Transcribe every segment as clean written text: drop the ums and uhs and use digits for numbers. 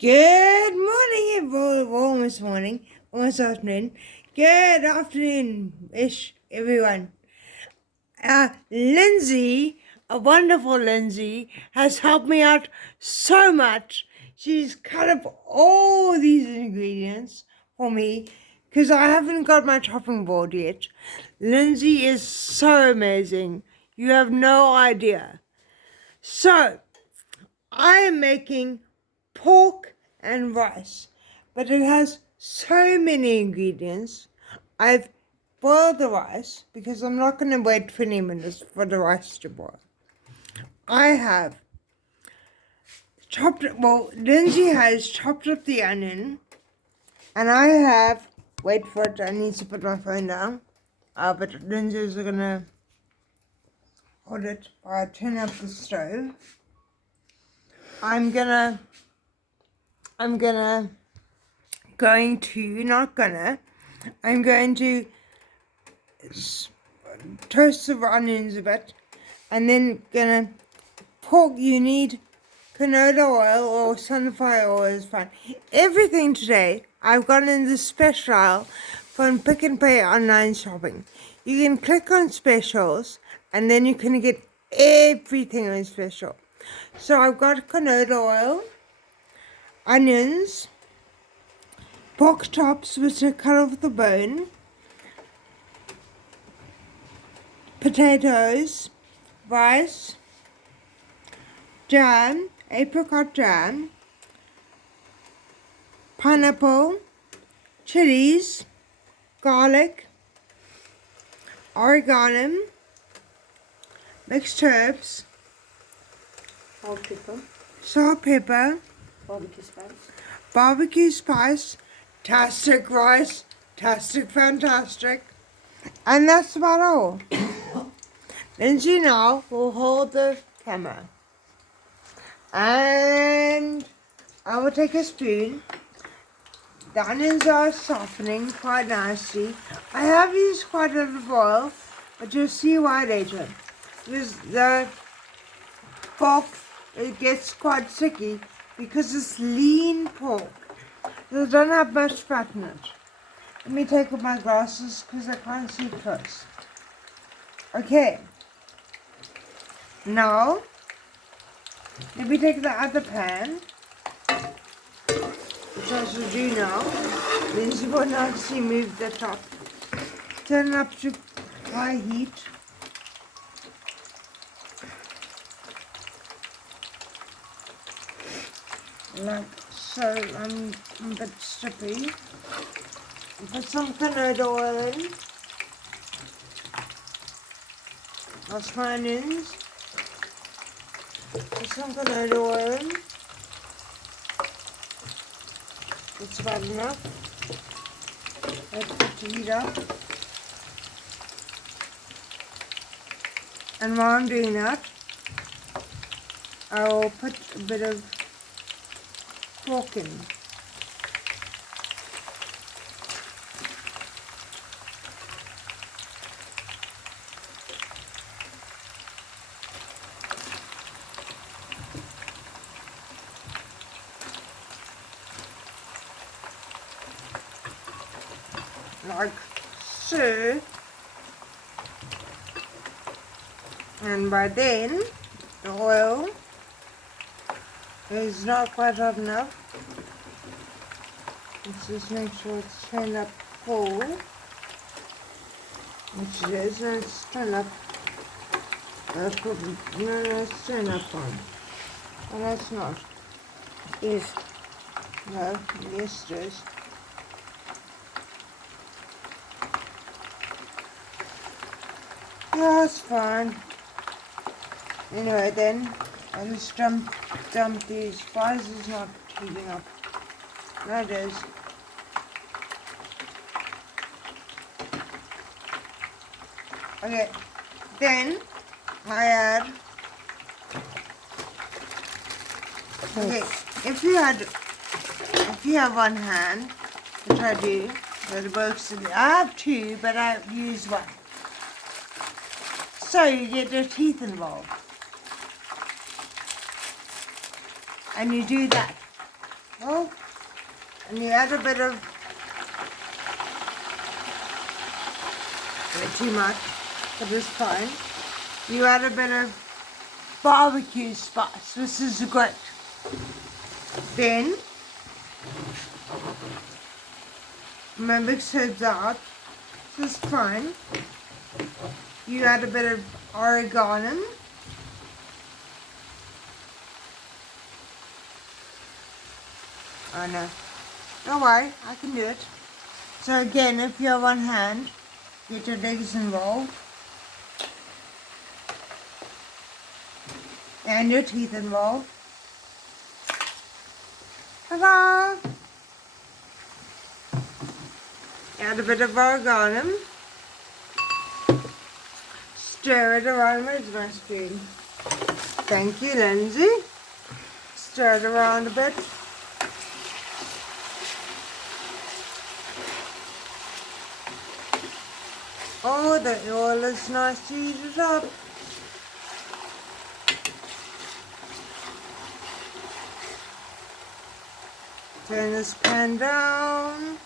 Good morning, everyone. Almost morning, almost afternoon. Good afternoon-ish, everyone. Lindsay, a wonderful Lindsay, has helped me out so much. She's cut up all these ingredients for me because I haven't got my chopping board yet. Lindsay is so amazing. You have no idea. So, I am making pork and rice, but it has so many ingredients. I've boiled the rice because I'm not going to wait 20 minutes for the rice to boil. I have Lindsay has chopped up the onion, and I have, wait for it, I need to put my phone down. But Lindsay's going to hold it while I turn up the stove. I'm gonna I'm going to toast the onions a bit, and then gonna pork. You need canola oil or sunflower oil is fine. Everything today I've gone in the special aisle from Pick and Pay online shopping. You can click on specials, and then you can get everything on special. So I've got canola oil, onions, pork chops which are cut off the bone, potatoes, rice, jam, apricot jam, pineapple, chilies, garlic, oregano, mixed herbs, salt, pepper, barbecue spice, tastic rice, tastic fantastic, and that's about all. Lindsay now will hold the camera, and I will take a spoon. The onions are softening quite nicely. I have used quite a lot of oil, but you'll see why later. Because the pork, it gets quite sticky because it's lean pork. So I don't have much fat in it. Let me take off my glasses because I can't see close. Okay. Now, let me take the other pan, which I shall do now. Lindsay will now see move the top. Turn it up to high heat. Like so, I'm a bit strippy. Put some canola oil in. That's my onions. Put some canola oil in. It's about enough. Let's put the heat up. And while I'm doing that, I will put a bit of pork in. Like so. And by then, the oil is not quite hot enough. Let's just make sure it's turned up full, which it is, and it's turned up. No, it's turned up on. Oh, that's not. Is no, yes it is. Yeah, it's fine. Anyway, then I just dump these. Why is this not heating up? No, it is. Okay, then I add. Okay, if you have one hand, which I do, that works. I have two, but I use one. So you get your teeth involved. And you do that. Oh, and you add a bit of, not too much, but it's fine. You add a bit of barbecue spice. This is great. Then, my mix herbs out. This is fine. You add a bit of oregano. Oh no. Don't worry, I can do it. So again, if you have one hand, get your legs involved. And your teeth involved. Ta-da! Add a bit of oregano. Stir it around. Where's my spoon? Thank you, Lindsay. Stir it around a bit. Oh, the oil is nice to heat it up. Turn this pan down.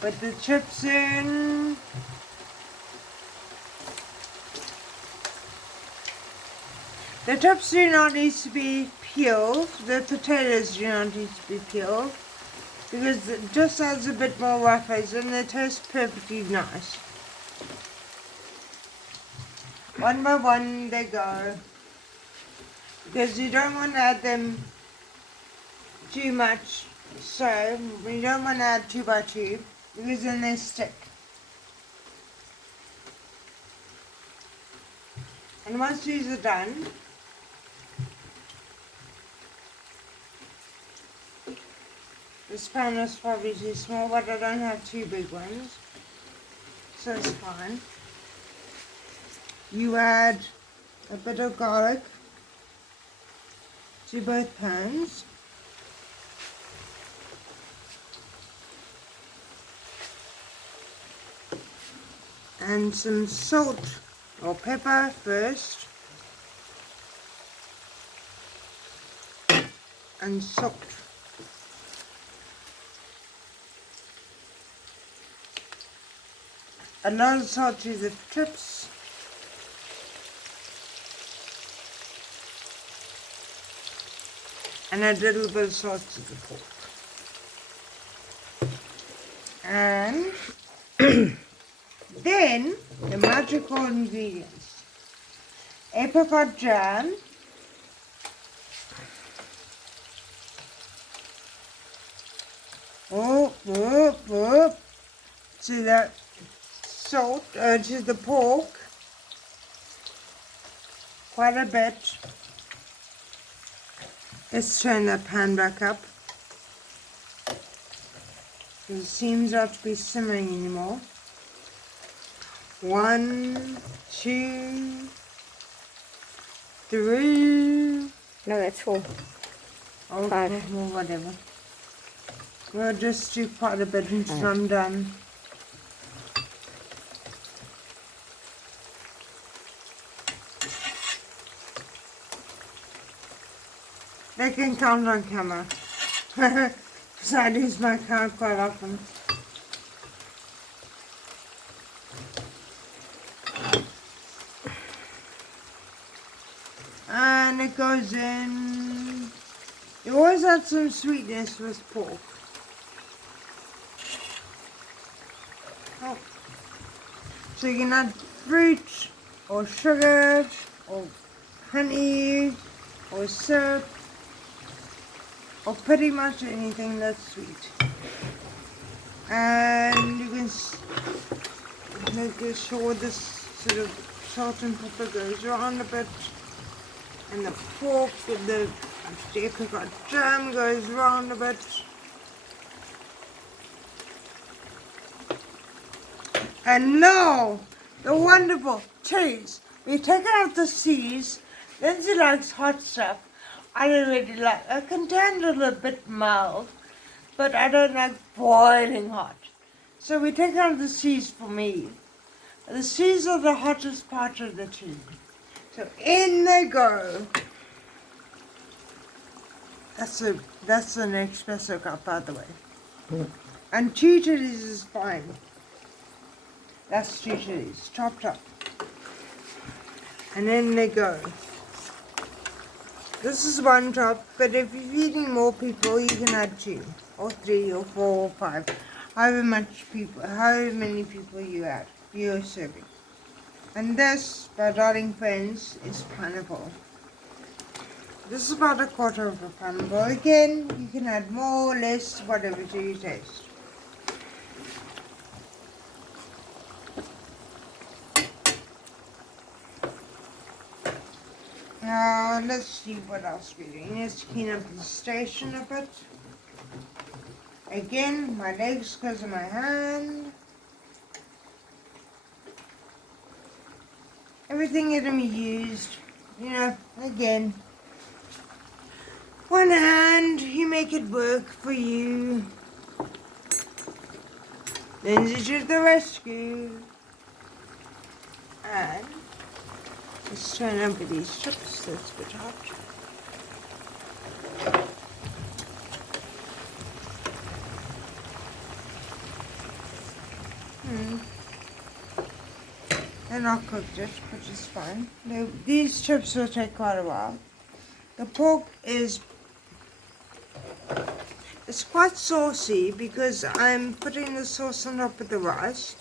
Put the chips in. The chips do not need to be peeled. The potatoes do not need to be peeled, because it just adds a bit more roughness and they taste perfectly nice. One by one they go, because you don't want to add them too much, so you don't want to add 2 by 2, because then they stick. And once these are done, this pan is probably too small, but I don't have 2 big ones, so it's fine. You add a bit of garlic to both pans. And some salt or pepper first. And salt. A lot of salt to the chips. And a little bit of salt to the pork. And then the magical ingredients. Apricot jam. To the salt, to the pork. Quite a bit. Let's turn the pan back up. It seems not to be simmering anymore. 1, 2, 3. No, that's 4. Oh, 5. Well, whatever. We'll just do quite a bit until I'm done. They can count on camera. Because I lose my count quite often. And it goes in. You always add some sweetness with pork. Oh. So you can add fruit or sugar or honey or syrup or pretty much anything that's sweet. And you can make sure this sort of salt and pepper goes around a bit, and the pork with the apricot jam goes around a bit. And now, the wonderful cheese. We take out the seeds. Lindsay likes hot stuff. I don't really like. I can handle a bit mild, but I don't like boiling hot. So we take out the seeds for me. The seeds are the hottest part of the cheese. So in they go. That's the next espresso cup, by the way. And 2 chilies is fine. That's 2 chilies, chopped up. And then they go. This is 1 chop, but if you're feeding more people, you can add 2, or 3, or 4, or 5. However many people you're serving. And this, my darling friends, is pineapple. This is about 1/4 of a pineapple. Again, you can add more or less, whatever to your taste. Now, let's see what else we're doing. Let's clean up the station a bit. Again, my legs because of my hand. Everything that we used, again. One hand, you make it work for you. Lindsay to the rescue. And let's turn over these chips. That's a bit hot. They're not cooked yet, which is fine. These chips will take quite a while. The pork is quite saucy because I'm putting the sauce on top of the rice.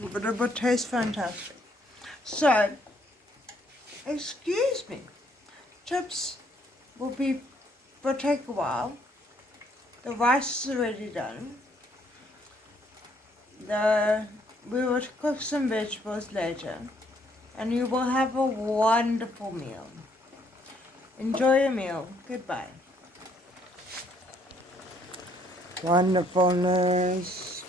But it will taste fantastic. So, excuse me. Chips will take a while. The rice is already done. We will cook some vegetables later, and you will have a wonderful meal. Enjoy your meal. Goodbye. Wonderfulness.